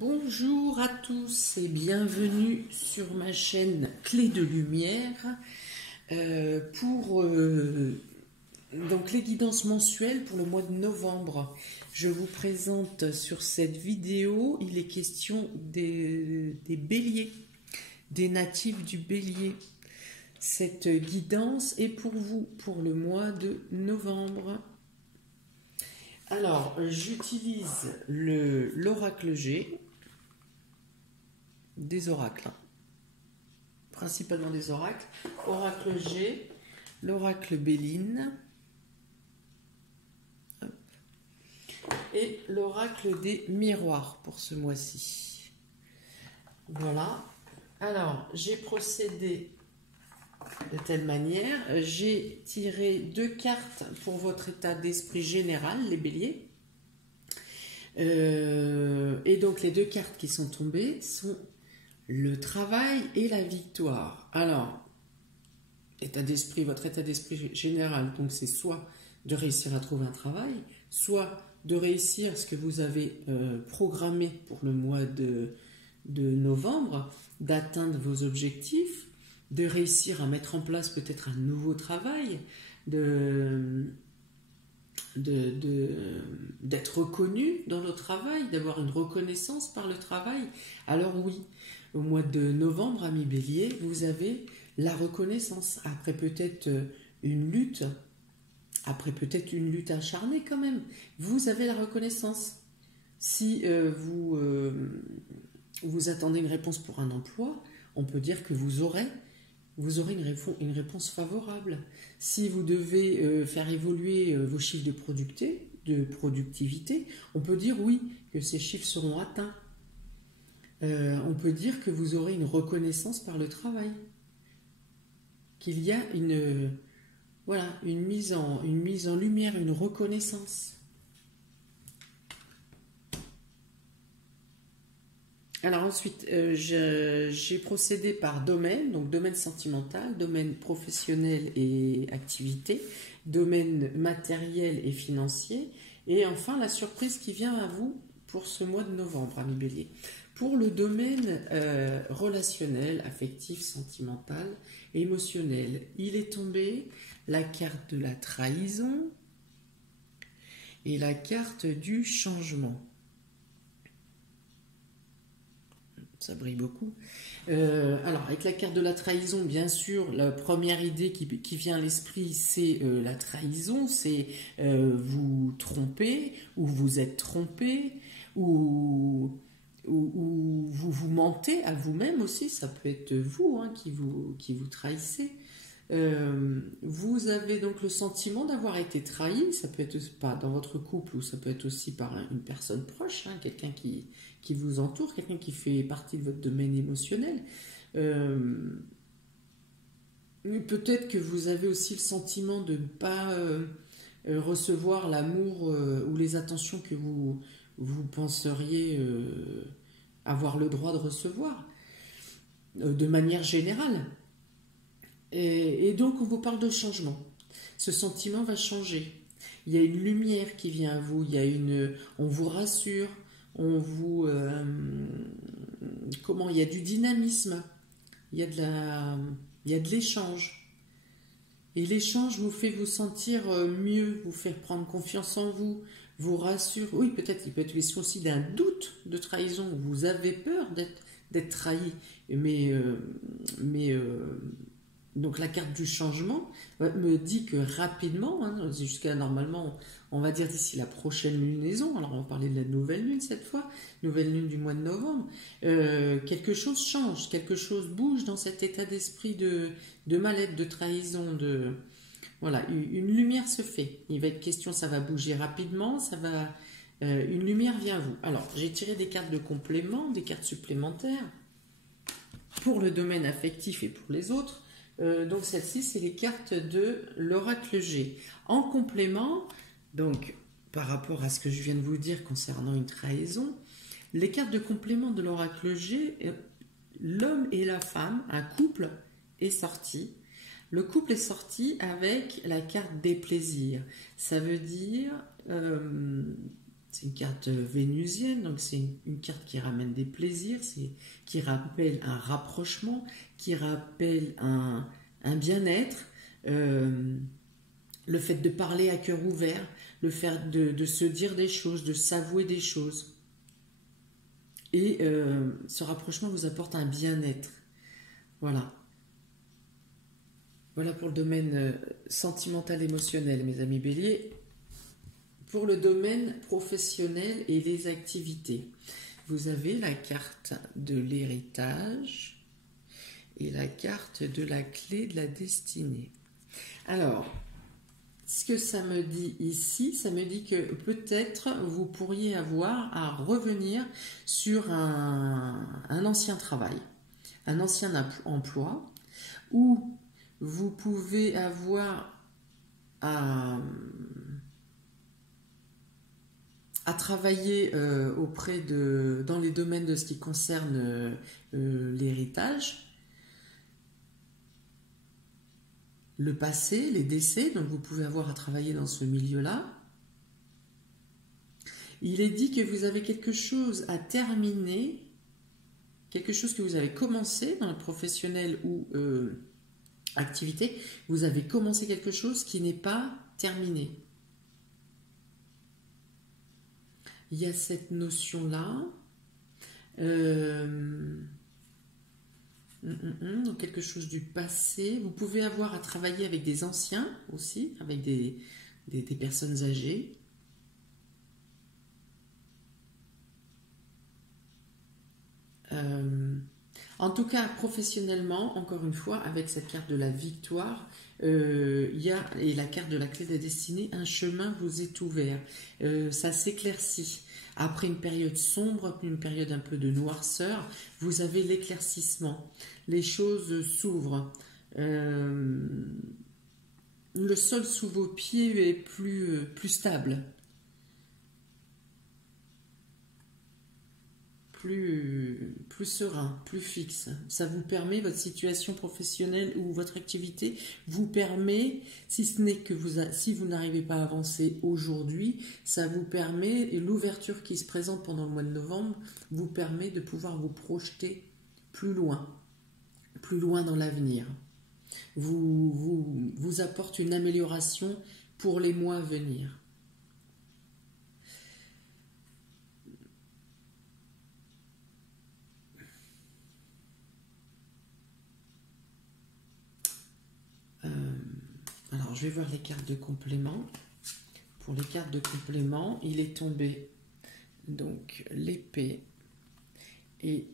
Bonjour à tous et bienvenue sur ma chaîne Clé de Lumière pour donc les guidances mensuelles pour le mois de novembre. Je vous présente sur cette vidéo, il est question des béliers, des natifs du bélier. Cette guidance est pour vous pour le mois de novembre. Alors, j'utilise l'oracle G, des oracles, principalement des oracles. Oracle G, l'oracle Béline et l'oracle des miroirs pour ce mois-ci. Voilà. Alors, j'ai procédé de telle manière. J'ai tiré 2 cartes pour votre état d'esprit général, les béliers. Et donc, les 2 cartes qui sont tombées sont le travail et la victoire. Alors, votre état d'esprit général, donc c'est soit de réussir à trouver un travail, soit de réussir ce que vous avez programmé pour le mois de novembre, d'atteindre vos objectifs, de réussir à mettre en place peut-être un nouveau travail, d'être reconnu dans le travail, d'avoir une reconnaissance par le travail. Alors oui, au mois de novembre, amis bélier, vous avez la reconnaissance. Après peut-être une lutte acharnée quand même, vous avez la reconnaissance. Si vous attendez une réponse pour un emploi, on peut dire que vous aurez une réponse favorable. Si vous devez faire évoluer vos chiffres de productivité, on peut dire oui, que ces chiffres seront atteints. On peut dire que vous aurez une reconnaissance par le travail. Qu'il y a une mise en lumière, une reconnaissance. Alors ensuite, j'ai procédé par domaine, donc domaine sentimental, domaine professionnel et activité, domaine matériel et financier, et enfin la surprise qui vient à vous pour ce mois de novembre, amis bélier. Pour le domaine relationnel, affectif, sentimental, émotionnel, il est tombé la carte de la trahison et la carte du changement. Ça brille beaucoup. Alors, avec la carte de la trahison, bien sûr, la première idée qui vient à l'esprit, c'est la trahison, c'est vous tromper, ou vous êtes trompé, ou vous vous mentez à vous-même aussi, ça peut être vous qui vous trahissez. Vous avez donc le sentiment d'avoir été trahi, ça peut être pas dans votre couple ou ça peut être aussi par une personne proche, quelqu'un qui vous entoure, quelqu'un qui fait partie de votre domaine émotionnel. Peut-être que vous avez aussi le sentiment de ne pas recevoir l'amour ou les attentions que vous penseriez avoir le droit de recevoir de manière générale. Et donc on vous parle de changement. Ce sentiment va changer. Il y a une lumière qui vient à vous, on vous rassure, il y a du dynamisme, il y a de l'échange. Et l'échange vous fait vous sentir mieux, vous fait prendre confiance en vous, vous rassure. Oui, peut-être, il peut être question aussi d'un doute de trahison. Vous avez peur d'être trahi, donc la carte du changement me dit que rapidement, jusqu'à normalement, on va dire d'ici la prochaine lunaison, alors on va parler de la nouvelle lune cette fois, nouvelle lune du mois de novembre, quelque chose change, quelque chose bouge dans cet état d'esprit de mal-être, de trahison, une lumière se fait. Il va être question, ça va bouger rapidement, une lumière vient à vous. Alors, j'ai tiré des cartes de complément, des cartes supplémentaires pour le domaine affectif et pour les autres. Donc celle-ci, c'est les cartes de l'oracle G. En complément, donc par rapport à ce que je viens de vous dire concernant une trahison, les cartes de complément de l'oracle G, l'homme et la femme, un couple est sorti. Le couple est sorti avec la carte des plaisirs. Ça veut dire C'est une carte vénusienne, donc c'est une carte qui ramène des plaisirs, qui rappelle un rapprochement, qui rappelle un bien-être, le fait de parler à cœur ouvert, le fait de se dire des choses, de s'avouer des choses. Et ce rapprochement vous apporte un bien-être. Voilà. Voilà pour le domaine sentimental émotionnel, mes amis Bélier. Pour le domaine professionnel et les activités, vous avez la carte de l'héritage et la carte de la clé de la destinée. Alors, ce que ça me dit ici, ça me dit que peut-être vous pourriez avoir à revenir sur un ancien travail, un ancien emploi, où vous pouvez avoir à travailler dans les domaines de ce qui concerne l'héritage, le passé, les décès, donc vous pouvez avoir à travailler dans ce milieu-là. Il est dit que vous avez quelque chose à terminer, quelque chose que vous avez commencé dans le professionnel ou activité, vous avez commencé quelque chose qui n'est pas terminé. Il y a cette notion-là. Donc quelque chose du passé. Vous pouvez avoir à travailler avec des anciens aussi, avec des personnes âgées. En tout cas, professionnellement, encore une fois, avec cette carte de la victoire, il y a, et la carte de la clé de la destinée, un chemin vous est ouvert. Ça s'éclaircit. Après une période sombre, une période un peu de noirceur, vous avez l'éclaircissement. Les choses s'ouvrent. Le sol sous vos pieds est plus stable. Plus serein, plus fixe. Ça vous permet, votre situation professionnelle ou votre activité vous permet, si ce n'est que si vous n'arrivez pas à avancer aujourd'hui, ça vous permet, et l'ouverture qui se présente pendant le mois de novembre vous permet de pouvoir vous projeter plus loin dans l'avenir. Vous apporte une amélioration pour les mois à venir. Alors, je vais voir les cartes de complément. Pour les cartes de complément, il est tombé donc l'épée et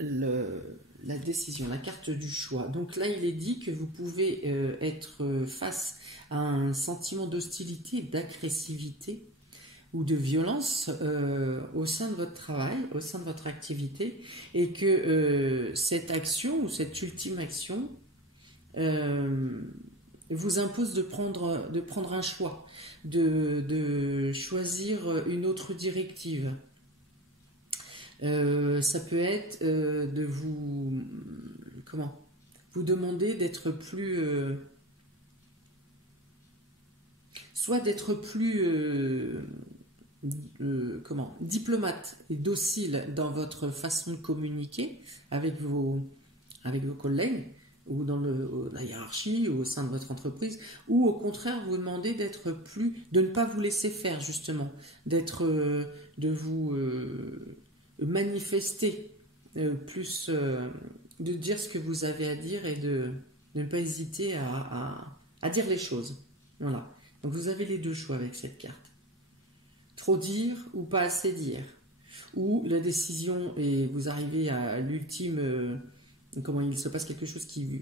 la décision, la carte du choix. Donc là, il est dit que vous pouvez être face à un sentiment d'hostilité, d'agressivité ou de violence au sein de votre travail, au sein de votre activité, et que cette action ou cette ultime action vous impose de prendre un choix, de choisir une autre directive. Ça peut être de vous demander d'être plus soit d'être plus diplomate et docile dans votre façon de communiquer avec vos collègues ou dans la hiérarchie ou au sein de votre entreprise, ou au contraire vous demandez de ne pas vous laisser faire, justement, de vous manifester plus, de dire ce que vous avez à dire et de ne pas hésiter à dire les choses. Voilà. Donc vous avez les deux choix avec cette carte. Trop dire ou pas assez dire. Ou la décision et vous arrivez à l'ultime, il se passe quelque chose qui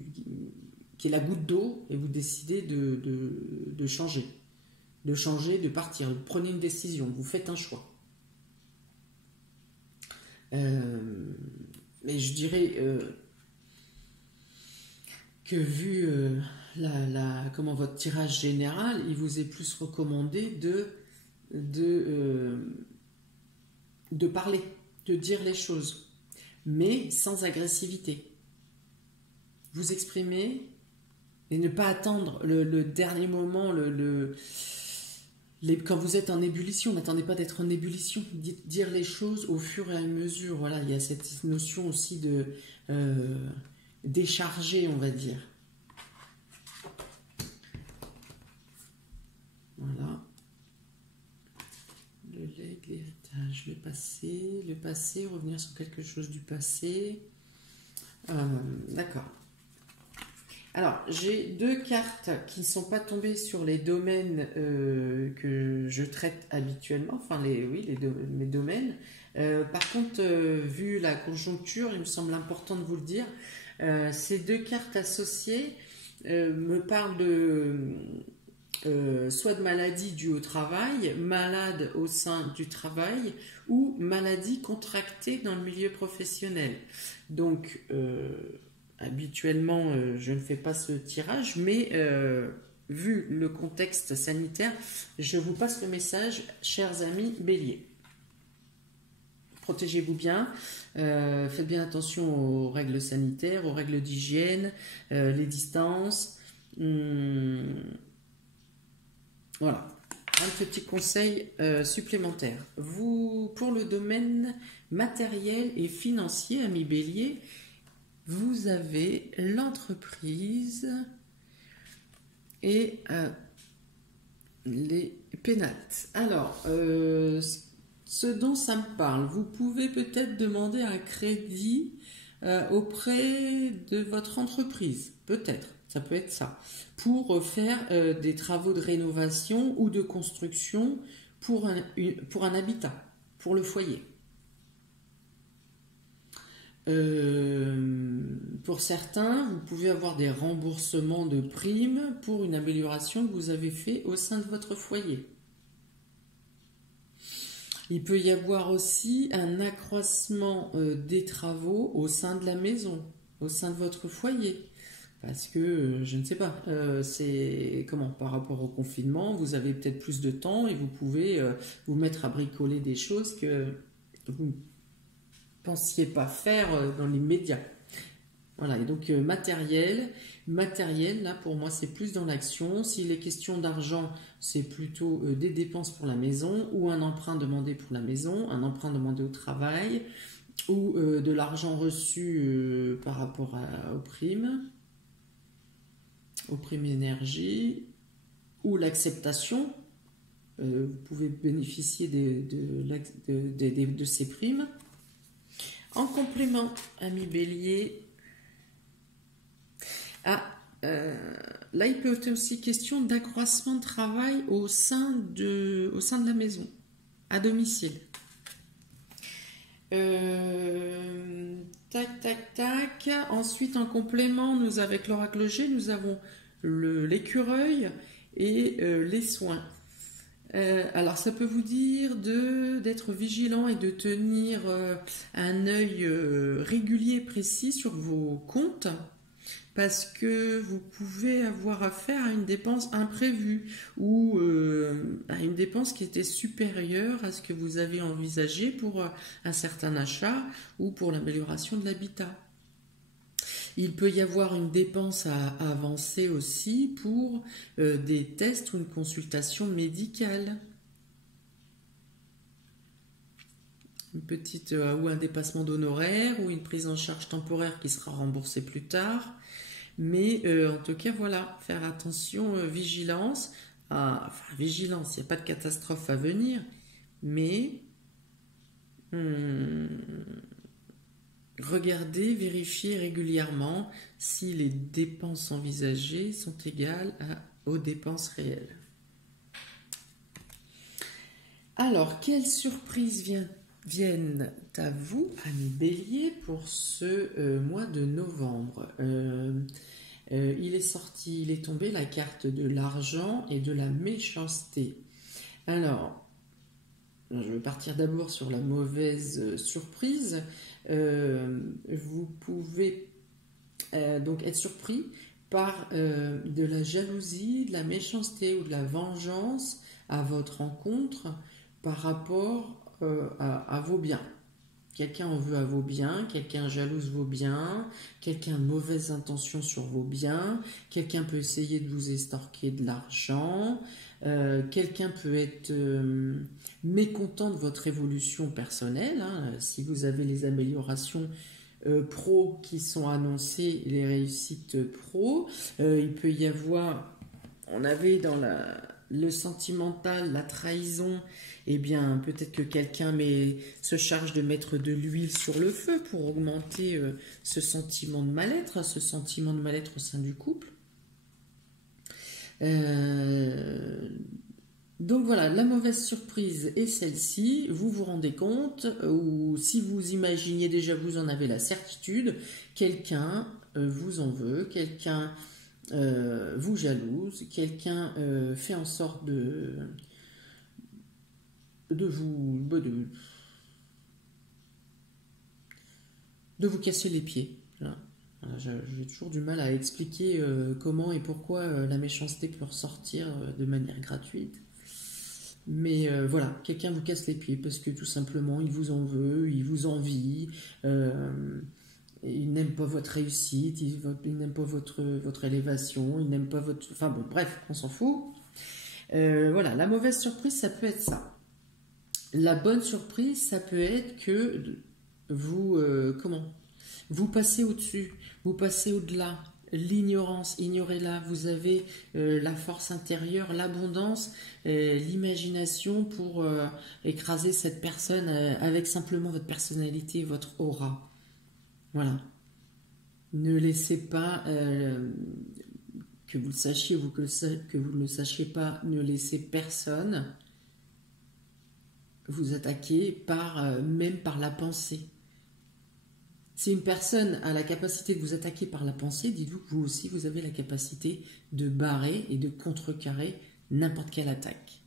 est la goutte d'eau et vous décidez de changer. De partir. Vous prenez une décision, vous faites un choix. Mais je dirais que vu votre tirage général, il vous est plus recommandé de parler, de dire les choses, mais sans agressivité. Vous exprimer et ne pas attendre le dernier moment, Quand vous êtes en ébullition, n'attendez pas d'être en ébullition. Dire les choses au fur et à mesure. Voilà, il y a cette notion aussi de décharger, on va dire. Voilà. Le legs, l'héritage, le passé, revenir sur quelque chose du passé. D'accord. Alors, j'ai deux cartes qui ne sont pas tombées sur les domaines que je traite habituellement, enfin, mes domaines. Par contre, vu la conjoncture, il me semble important de vous le dire, ces deux cartes associées me parlent soit de maladie due au travail, malade au sein du travail, ou maladie contractée dans le milieu professionnel. Donc, habituellement, je ne fais pas ce tirage, mais vu le contexte sanitaire, je vous passe le message, chers amis Bélier. Protégez-vous bien, faites bien attention aux règles sanitaires, aux règles d'hygiène, les distances. Voilà, un petit conseil supplémentaire. Pour le domaine matériel et financier, amis Bélier, vous avez l'entreprise et les pénates. Alors, ce dont ça me parle, vous pouvez peut-être demander un crédit auprès de votre entreprise, peut-être, ça peut être ça, pour faire des travaux de rénovation ou de construction pour un habitat, pour le foyer. Pour certains, vous pouvez avoir des remboursements de primes pour une amélioration que vous avez fait au sein de votre foyer. Il peut y avoir aussi un accroissement des travaux au sein de la maison, au sein de votre foyer. Parce que, je ne sais pas, c'est comment, par rapport au confinement, vous avez peut-être plus de temps et vous pouvez vous mettre à bricoler des choses que vous ne pensiez pas faire dans l'immédiat. Voilà, et donc matériel, là pour moi c'est plus dans l'action. S'il est question d'argent, c'est plutôt des dépenses pour la maison ou un emprunt demandé pour la maison, un emprunt demandé au travail ou de l'argent reçu par rapport aux primes énergie ou l'acceptation. Vous pouvez bénéficier de ces primes. En complément, ami Bélier, là il peut être aussi question d'accroissement de travail au sein de la maison, à domicile. Tac, tac, tac. Ensuite, en complément, avec l'oracle G, nous avons l'écureuil et les soins. Alors, ça peut vous dire d'être vigilant et de tenir un œil régulier, précis sur vos comptes, parce que vous pouvez avoir affaire à une dépense imprévue ou à une dépense qui était supérieure à ce que vous avez envisagé pour un certain achat ou pour l'amélioration de l'habitat. Il peut y avoir une dépense à avancer aussi pour des tests ou une consultation médicale. Une petite ou un dépassement d'honoraires ou une prise en charge temporaire qui sera remboursée plus tard. Mais en tout cas, voilà, faire attention, vigilance. Vigilance, il n'y a pas de catastrophe à venir, mais regardez, vérifiez régulièrement si les dépenses envisagées sont égales aux dépenses réelles. Alors, quelles surprises viennent à vous, amis Bélier, pour ce mois de novembre? Il est tombé la carte de l'argent et de la méchanceté. Alors, je vais partir d'abord sur la mauvaise surprise. Vous pouvez donc être surpris par de la jalousie, de la méchanceté ou de la vengeance à votre rencontre par rapport à vos biens. Quelqu'un en veut à vos biens, quelqu'un jalouse vos biens, quelqu'un a mauvaises intentions sur vos biens, quelqu'un peut essayer de vous estorquer de l'argent, quelqu'un peut être mécontent de votre évolution personnelle, hein. Si vous avez les améliorations pro qui sont annoncées, les réussites pro, il peut y avoir, on avait dans le sentimental, la trahison, eh bien peut-être que quelqu'un se charge de mettre de l'huile sur le feu pour augmenter ce sentiment de mal-être au sein du couple. Donc voilà, la mauvaise surprise est celle-ci, vous vous rendez compte, ou si vous imaginiez déjà, vous en avez la certitude, quelqu'un vous en veut, quelqu'un vous jalouse, quelqu'un fait en sorte de vous casser les pieds. Voilà. J'ai toujours du mal à expliquer comment et pourquoi la méchanceté peut ressortir de manière gratuite. Mais voilà, quelqu'un vous casse les pieds parce que tout simplement il vous en veut, il vous envie, il n'aime pas votre réussite, il n'aime pas votre élévation, il n'aime pas votre... Enfin bon, bref, on s'en fout. Voilà, la mauvaise surprise, ça peut être ça. La bonne surprise, ça peut être que vous, vous passez au-dessus, vous passez au-delà. L'ignorance, ignorez-la, vous avez la force intérieure, l'abondance, l'imagination pour écraser cette personne avec simplement votre personnalité, votre aura. Voilà. Ne laissez pas, que vous le sachiez ou que vous ne le sachiez pas, ne laissez personne vous attaquer même par la pensée. Si une personne a la capacité de vous attaquer par la pensée, dites-vous que vous aussi, vous avez la capacité de barrer et de contrecarrer n'importe quelle attaque.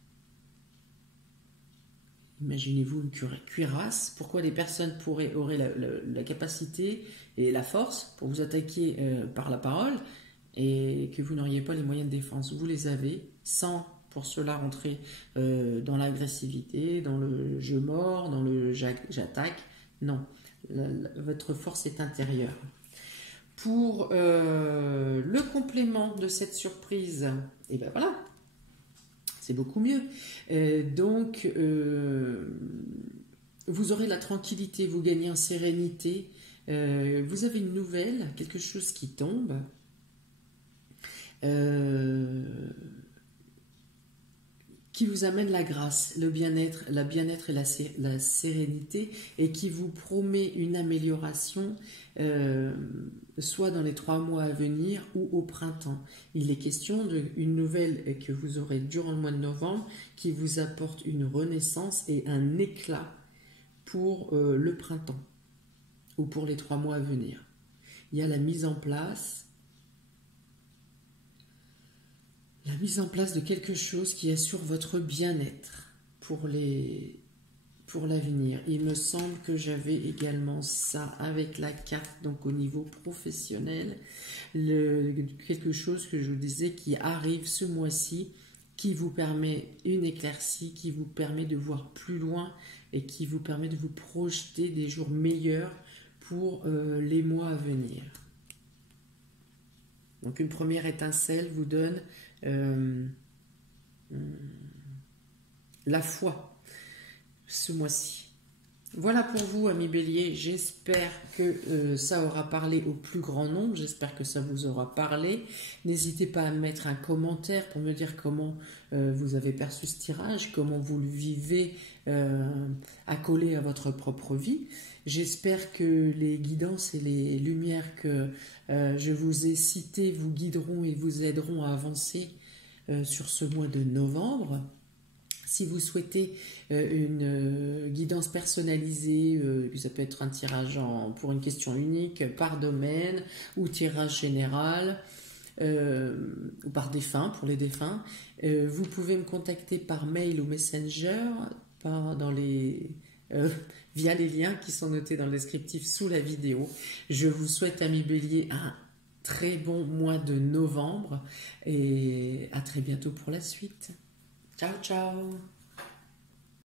Imaginez-vous une cuirasse. Pourquoi les personnes auraient la capacité et la force pour vous attaquer par la parole et que vous n'auriez pas les moyens de défense? Vous les avez sans pour cela rentrer dans l'agressivité, dans le je mords, dans le j'attaque. Non. Votre force est intérieure. Pour le complément de cette surprise, et ben voilà, c'est beaucoup mieux. Donc, vous aurez la tranquillité, vous gagnez en sérénité, vous avez une nouvelle, quelque chose qui tombe. Qui vous amène la grâce, le bien-être, et la sérénité, et qui vous promet une amélioration, soit dans les 3 mois à venir ou au printemps. Il est question d'une nouvelle que vous aurez durant le mois de novembre, qui vous apporte une renaissance et un éclat pour le printemps, ou pour les 3 mois à venir. Il y a la mise en place de quelque chose qui assure votre bien-être pour l'avenir. Il me semble que j'avais également ça avec la carte, donc au niveau professionnel, quelque chose que je vous disais qui arrive ce mois-ci, qui vous permet une éclaircie, qui vous permet de voir plus loin et qui vous permet de vous projeter des jours meilleurs pour les mois à venir. Donc une première étincelle vous donne la foi ce mois-ci. Voilà pour vous, amis Bélier. J'espère que ça aura parlé au plus grand nombre. J'espère que ça vous aura parlé. N'hésitez pas à mettre un commentaire pour me dire comment vous avez perçu ce tirage, comment vous le vivez accolé à votre propre vie. J'espère que les guidances et les lumières que je vous ai citées vous guideront et vous aideront à avancer sur ce mois de novembre. Si vous souhaitez une guidance personnalisée, ça peut être un tirage pour une question unique, par domaine, ou tirage général, ou par défunt, pour les défunts, vous pouvez me contacter par mail ou messenger, via les liens qui sont notés dans le descriptif sous la vidéo. Je vous souhaite, amis Bélier, un très bon mois de novembre et à très bientôt pour la suite. Ciao, ciao!